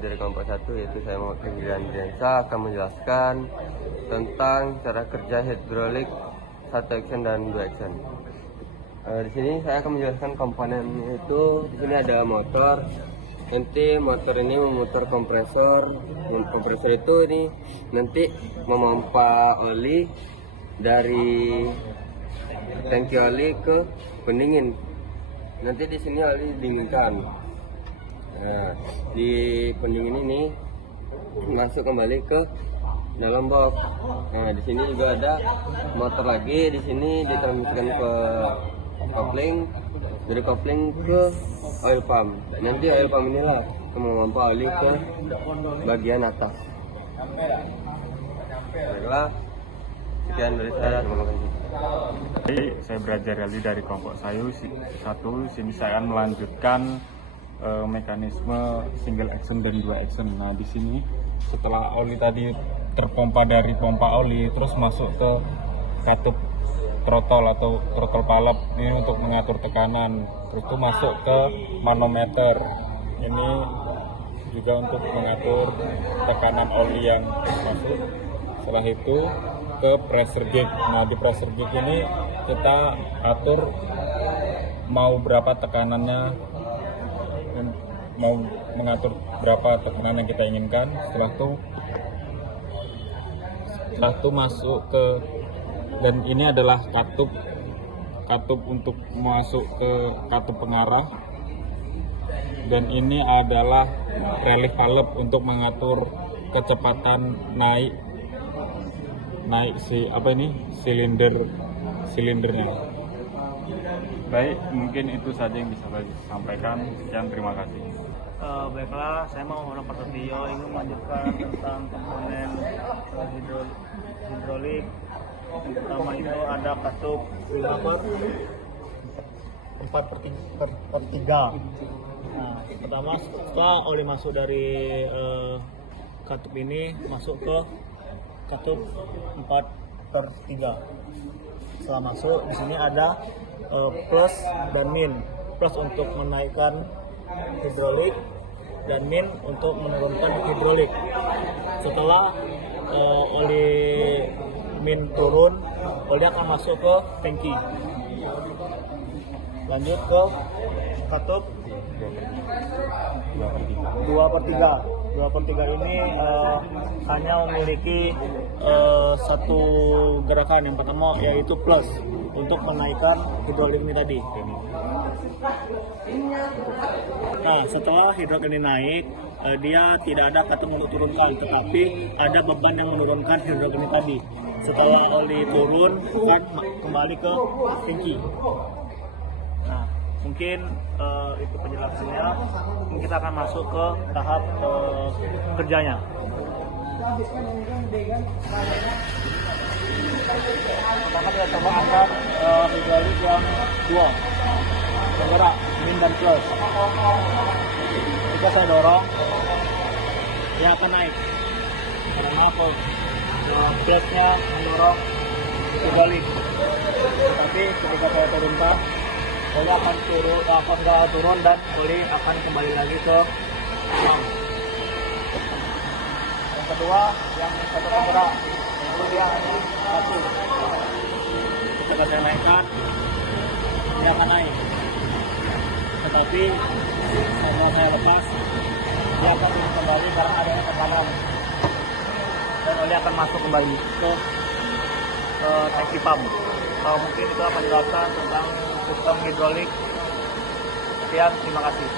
dari kelompok 1, yaitu saya Muhammad Andriansa akan menjelaskan tentang cara kerja hidrolik 1 action dan 2 action. Di sini saya akan menjelaskan komponennya. Itu di sini ada motor. Nanti motor ini memutar kompresor. Kompresor itu ini nanti memompa oli dari tangki oli ke pendingin. Nanti di sini oli didinginkan. Nah, di pendingin ini masuk kembali ke dalam box. Nah, di sini juga ada motor lagi. Di sini ditransmisikan ke kopling, dari kopling ke oil pump. Nanti oil pump inilah memompa oli ke bagian atas. Baiklah, sekian dari saya. Terima kasih. Jadi, saya belajar rally dari kelompok saya 1. Sini saya akan melanjutkan mekanisme single action dan 2 action. Nah, di sini setelah oli tadi terpompa dari pompa oli, terus masuk ke katup throttle atau throttle palep ini untuk mengatur tekanan. Terus itu masuk ke manometer. Ini juga untuk mengatur tekanan oli yang masuk. Setelah itu ke pressure gauge. Nah, di pressure gauge ini kita atur mau berapa tekanannya, mau mengatur berapa tekanan yang kita inginkan. Setelah itu masuk ke, dan ini adalah katup untuk masuk ke katup pengarah, dan ini adalah relief valve untuk mengatur kecepatan naik silindernya. Baik, mungkin itu saja yang bisa saya sampaikan. Sekian, terima kasih. Baiklah, saya mau Muhammad Prasetyo ingin melanjutkan tentang komponen hidrolik. Yang pertama itu ada katup 4/3. Nah, pertama setelah oli masuk dari katup ini masuk ke katup 4/3. Setelah masuk di sini ada plus dan min. Plus untuk menaikkan hidrolik dan min untuk menurunkan hidrolik. Setelah oli min turun, oli akan masuk ke tangki. Lanjut ke katup 2/3. 2/3 ini hanya memiliki satu gerakan. Yang pertama yaitu plus untuk menaikkan hidrolik ini tadi. Nah, setelah hidrolik ini naik, dia tidak ada katup untuk turunkan, tetapi ada beban yang menurunkan hidrolik ini tadi. Setelah oli turun, kan kembali ke tangki. Nah, mungkin itu penjelasannya. Kita akan masuk ke tahap kerjanya. Pertama kita coba angkat hidrolik yang 2, bergerak min dan plus. Jika saya dorong, dia akan naik karena plusnya mendorong hidrolik. Tetapi ketika saya turunkan, oli akan turun dan oli akan kembali lagi ke alam. Yang kedua, yang satu penggerak, itu dia hanya satu. Ketika saya naikkan, dia akan naik. Tetapi setelah saya lepas, dia akan turun kembali karena adanya tekanan, dan oli akan masuk kembali ke tangki pump. Mungkin itu penjelasan tentang sistem hidrolik. Sekian, terima kasih.